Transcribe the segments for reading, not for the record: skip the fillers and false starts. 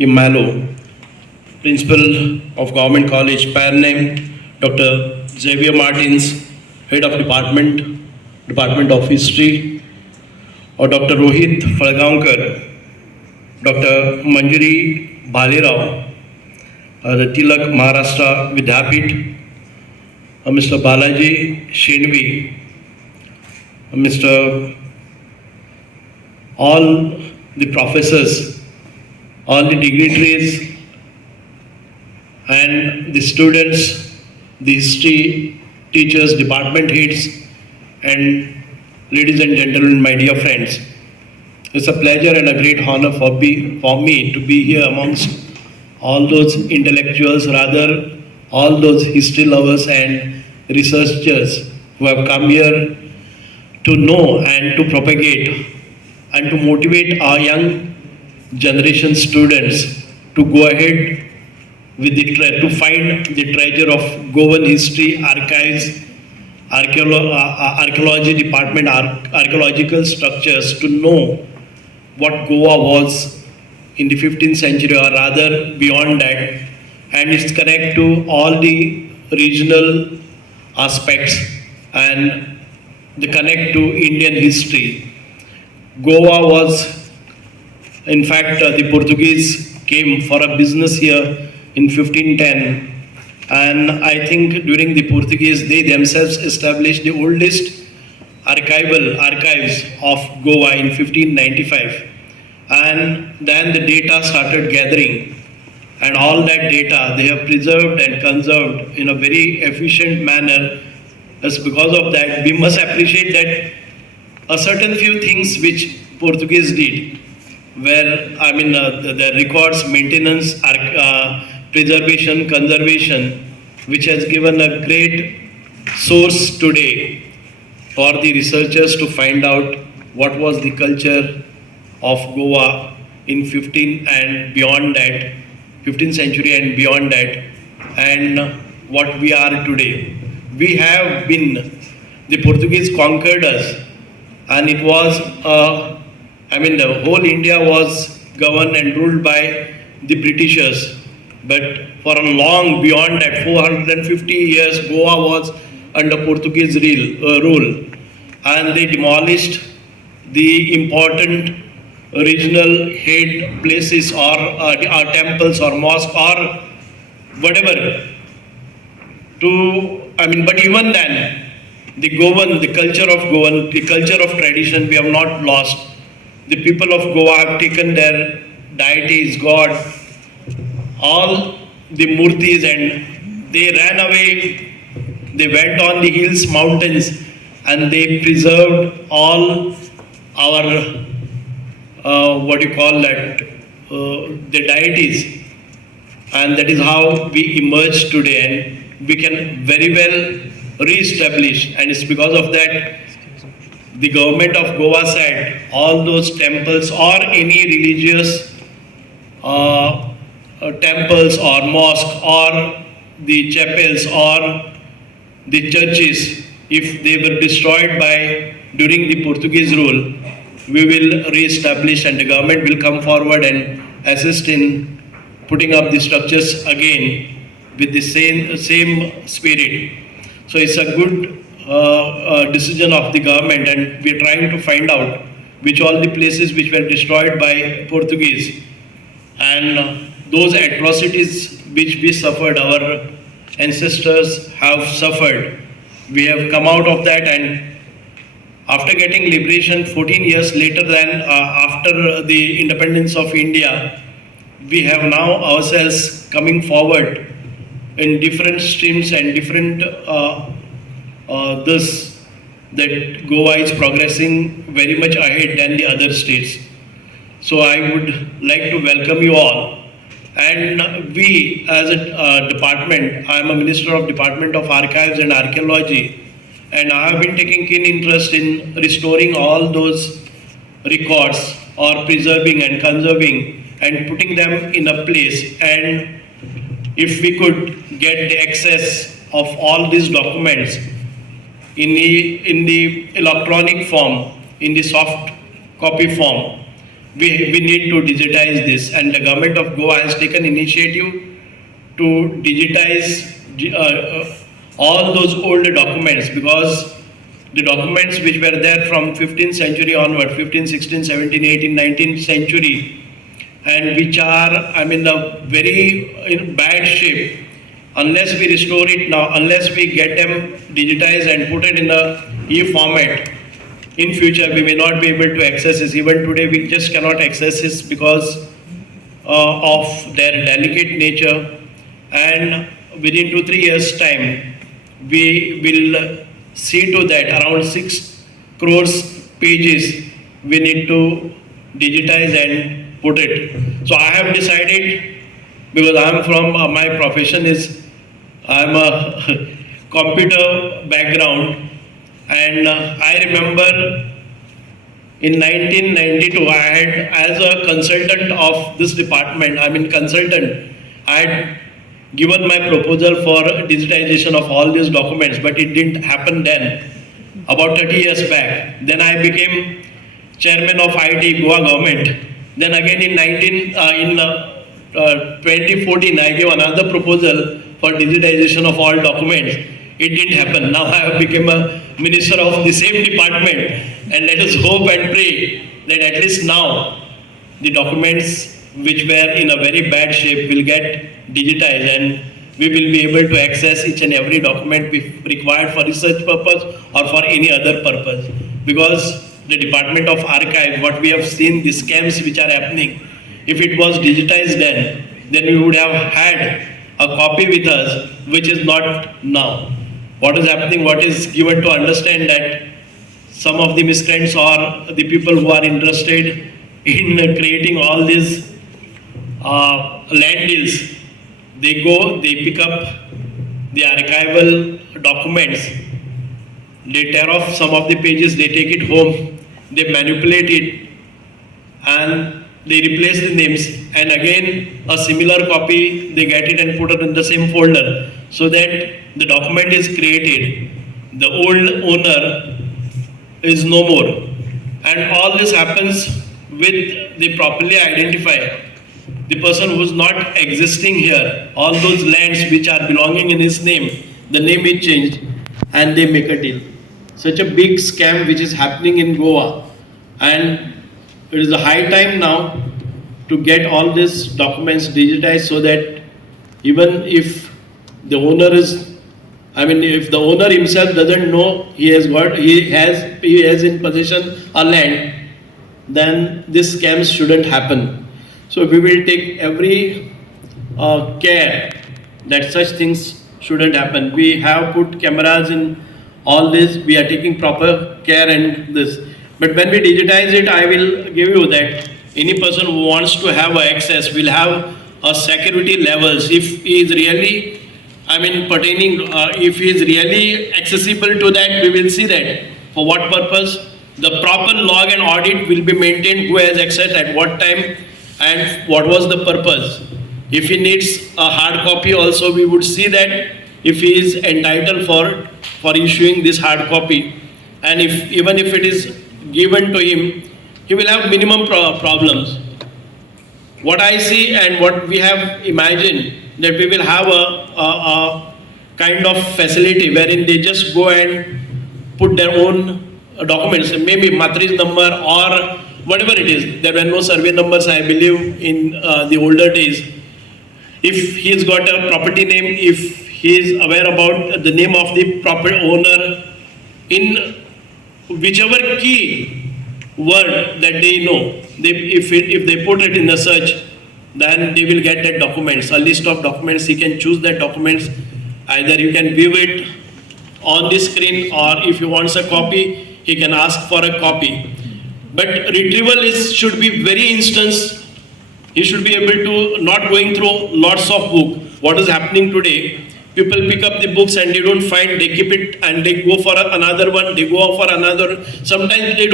Imalo, Principal of Government College, Parnam, Dr. Xavier Martins, Head of Department of History, or Dr. Rohit Falgaonkar, Dr. Manjari Bhalerao, the Tilak Maharashtra Vidyapit, Mr. Balaji Shenvi, Mr. all the professors, all the dignitaries, and the students, the history teachers, department heads, and ladies and gentlemen, my dear friends. It's a pleasure and a great honor for me to be here amongst all those intellectuals, rather all those history lovers and researchers who have come here to know and to propagate and to motivate our young generation students to go ahead with to find the treasure of Goan history, archives, archaeology department, archaeological structures, to know what Goa was in the 15th century, or rather beyond that, and its connect to all the regional aspects and the connect to Indian history. Goa was, in fact, the Portuguese came for a business here in 1510, and I think during the Portuguese, they themselves established the oldest archives of Goa in 1595, and then the data started gathering, and all that data they have preserved and conserved in a very efficient manner. As because of that, we must appreciate that a certain few things which Portuguese did, where the records, maintenance, preservation, conservation, which has given a great source today for the researchers to find out what was the culture of Goa in 15 and beyond that, 15th century and beyond that, and what we are today. We have been, the Portuguese conquered us, and it was, the whole India was governed and ruled by the Britishers. But for a long, beyond that, 450 years, Goa was under Portuguese rule, and they demolished the important regional head places, or temples or mosques or whatever. But even then, the Goan, the culture of Goan, the culture of tradition, we have not lost. The people of Goa have taken their deities, God, all the murtis, and they ran away. They went on the hills, mountains, and they preserved all our the deities, and that is how we emerge today, and we can very well re-establish. And it's because of that the government of Goa said all those temples or any religious temples or mosques or the chapels or the churches, if they were destroyed during the Portuguese rule, we will re-establish, and the government will come forward and assist in putting up the structures again with the same spirit. So it's a good decision of the government, and we're trying to find out which all the places which were destroyed by Portuguese, and those atrocities which we suffered, our ancestors have suffered. We have come out of that, and after getting liberation 14 years later than after the independence of India, we have now ourselves coming forward in different streams and different that Goa is progressing very much ahead than the other states. So I would like to welcome you all. And we as a department, I am a Minister of Department of Archives and Archaeology, and I have been taking keen interest in restoring all those records, or preserving and conserving and putting them in a place. And if we could get the access of all these documents in the electronic form, in the soft copy form, we need to digitize this, and the government of Goa has taken initiative to digitize all those old documents, because the documents which were there from 15th century onward, 15, 16, 17, 18, 19th century, and which are, I mean, the very in bad shape, unless we restore it now, unless we get them digitized and put it in the e-format, in future we may not be able to access this. Even today we just cannot access this because of their delicate nature, and within 2-3 years time we will see to that around 6 crores pages we need to digitize and put it. So I have decided, because I am from my profession is, I am a computer background, and I remember in 1992 I had, as a consultant of this department, I had given my proposal for digitization of all these documents, but it didn't happen then, about 30 years back. Then I became chairman of IT Goa government. Then again in 2014 I gave another proposal for digitization of all documents. It didn't happen. Now I have become a minister of the same department, and let us hope and pray that at least now the documents which were in a very bad shape will get digitized, and we will be able to access each and every document required for research purpose or for any other purpose. Because the Department of Archive, what we have seen, the scams which are happening, if it was digitized then we would have had a copy with us, which is not now. What is happening, what is given to understand that some of the miscreants or the people who are interested in creating all these land deals, they go, they pick up the archival documents, they tear off some of the pages, they take it home, they manipulate it, and they replace the names, and again a similar copy they get it and put it in the same folder, so that the document is created, the old owner is no more, and all this happens with the properly identified the person who is not existing here. All those lands which are belonging in his name, the name is changed and they make a deal. Such a big scam which is happening in Goa, and it is a high time now to get all these documents digitized, so that even if the owner is, if the owner himself doesn't know he has in possession a land, then this scams shouldn't happen. So we will take every care that such things shouldn't happen. We have put cameras in all this, we are taking proper care and this. But when we digitize it, I will give you that any person who wants to have access will have a security levels. If he is really, if he is really accessible to that, we will see that. For what purpose? The proper log and audit will be maintained, who has access at what time and what was the purpose. If he needs a hard copy also, we would see that if he is entitled for issuing this hard copy, and even if it is given to him, he will have minimum problems. What I see and what we have imagined, that we will have a kind of facility wherein they just go and put their own documents, maybe matriz number or whatever it is. There were no survey numbers, I believe, in the older days. If he's got a property name, if he is aware about the name of the property owner, in whichever key word that they know, if they put it in the search, then they will get that documents, a list of documents. He can choose that documents. Either you can view it on the screen, or if he wants a copy, he can ask for a copy. But retrieval should be very instant. He should be able to, not going through lots of books. What is happening today? People pick up the books and they don't find, they keep it and they go for another one, they go for another. Sometimes they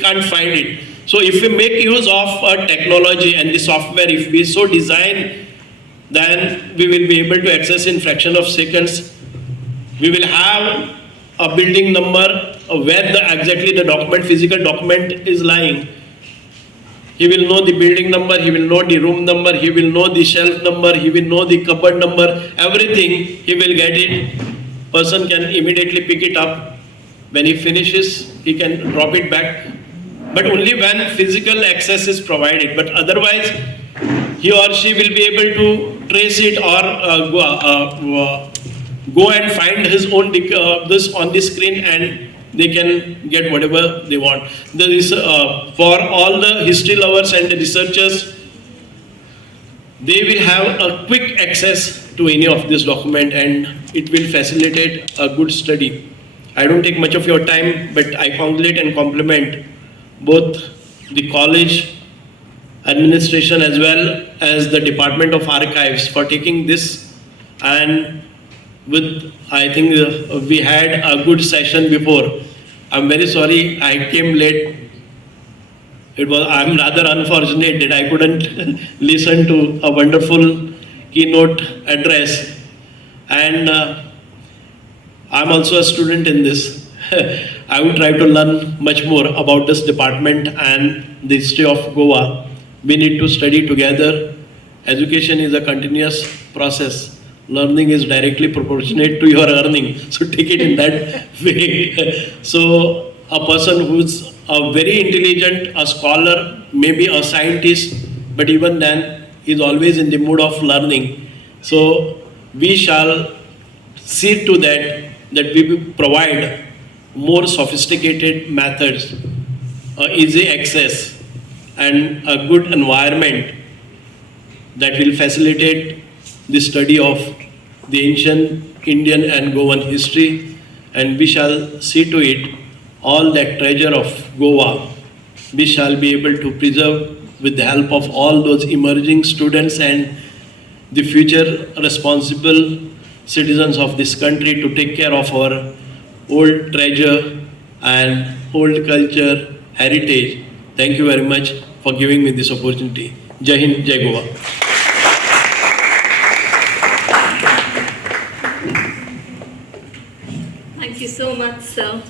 can't find it. So if we make use of technology and the software, if we so design, then we will be able to access in fraction of seconds. We will have a building number where exactly the document, physical document is lying. He will know the building number, he will know the room number, he will know the shelf number, he will know the cupboard number, everything he will get it. Person can immediately pick it up. When he finishes, he can drop it back. But only when physical access is provided. But otherwise, he or she will be able to trace it or go and find his own this on the screen, and they can get whatever they want. There is for all the history lovers and the researchers, they will have a quick access to any of this document, and it will facilitate a good study. I don't take much of your time, but I congratulate and compliment both the college administration as well as the Department of Archives for taking this. And with, I think we had a good session before. I'm very sorry I came late. I'm rather unfortunate that I couldn't listen to a wonderful keynote address. And I'm also a student in this. I would try to learn much more about this department and the history of Goa. We need to study together. Education is a continuous process. Learning is directly proportionate to your earning. So take it in that way. So a person who's a very intelligent, a scholar, maybe a scientist, but even then is always in the mood of learning. So we shall see to that we will provide more sophisticated methods, easy access, and a good environment that will facilitate the study of the ancient Indian and Goan history, and we shall see to it all that treasure of Goa we shall be able to preserve with the help of all those emerging students and the future responsible citizens of this country to take care of our old treasure and old culture heritage. Thank you very much for giving me this opportunity. Jai Hind, Jai Goa. Thank you so much, sir.